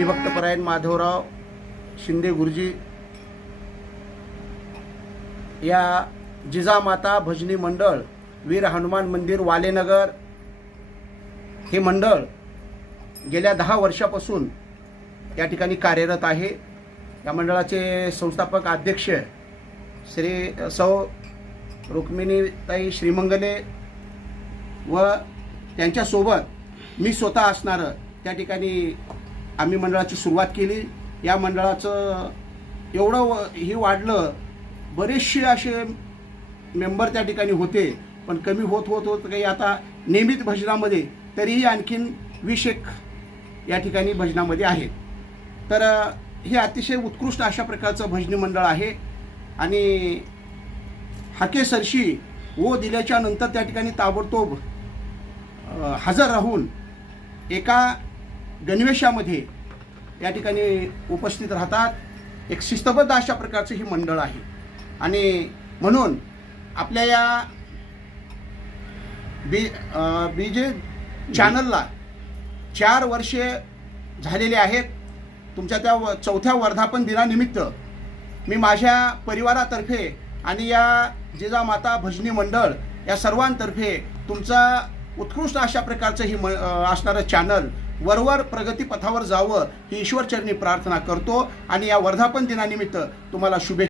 हरिभक्तपरायण माधवराव शिंदे गुरुजी या जिजामाता भजनी मंडळ वीर हनुमान मंदिर वालेनगर हे मंडळ गेल्या दहा वर्षापासून या ठिकाणी कार्यरत आहे. या मंडळाचे संस्थापक अध्यक्ष श्री सौ रुक्मिणीताई श्रीमंगले व त्यांच्यासोबत मी स्वतः असणारं त्या ठिकाणी आम्ही मंडळाची सुरुवात केली. या मंडळाचं एवढं व- हे वाढलं. बरेचसे असे मेंबर त्या ठिकाणी होते पण कमी होत होत होत काही आता नियमित भजनामध्ये तरीही आणखीन वीस एक या ठिकाणी भजनामध्ये आहेत तर हे अतिशय उत्कृष्ट अशा प्रकारचं भजनी मंडळ आहे. आणि हाके सरशी ओ दिल्याच्या नंतर त्या ठिकाणी ताबडतोब हजर राहून एका गणवेशामध्ये या ठिकाणी उपस्थित राहतात. एक शिस्तबद्ध अशा प्रकारचं हे मंडळ आहे. आणि म्हणून आपल्या या बी बी जे चॅनलला चार वर्षे झालेले आहेत. तुमच्या त्या व- चौथ्या वर्धापन दिनानिमित्त मी माझ्या परिवारातर्फे आणि या जिजामाता भजनी मंडळ या सर्वांतर्फे तुमचा उत्कृष्ट अशा प्रकारचं ही म असणारं चॅनल वरवर प्रगतीपथावर जावं ही ईश्वरचरणी प्रार्थना करतो. आणि या वर्धापन दिनानिमित्त तुम्हाला शुभेच्छा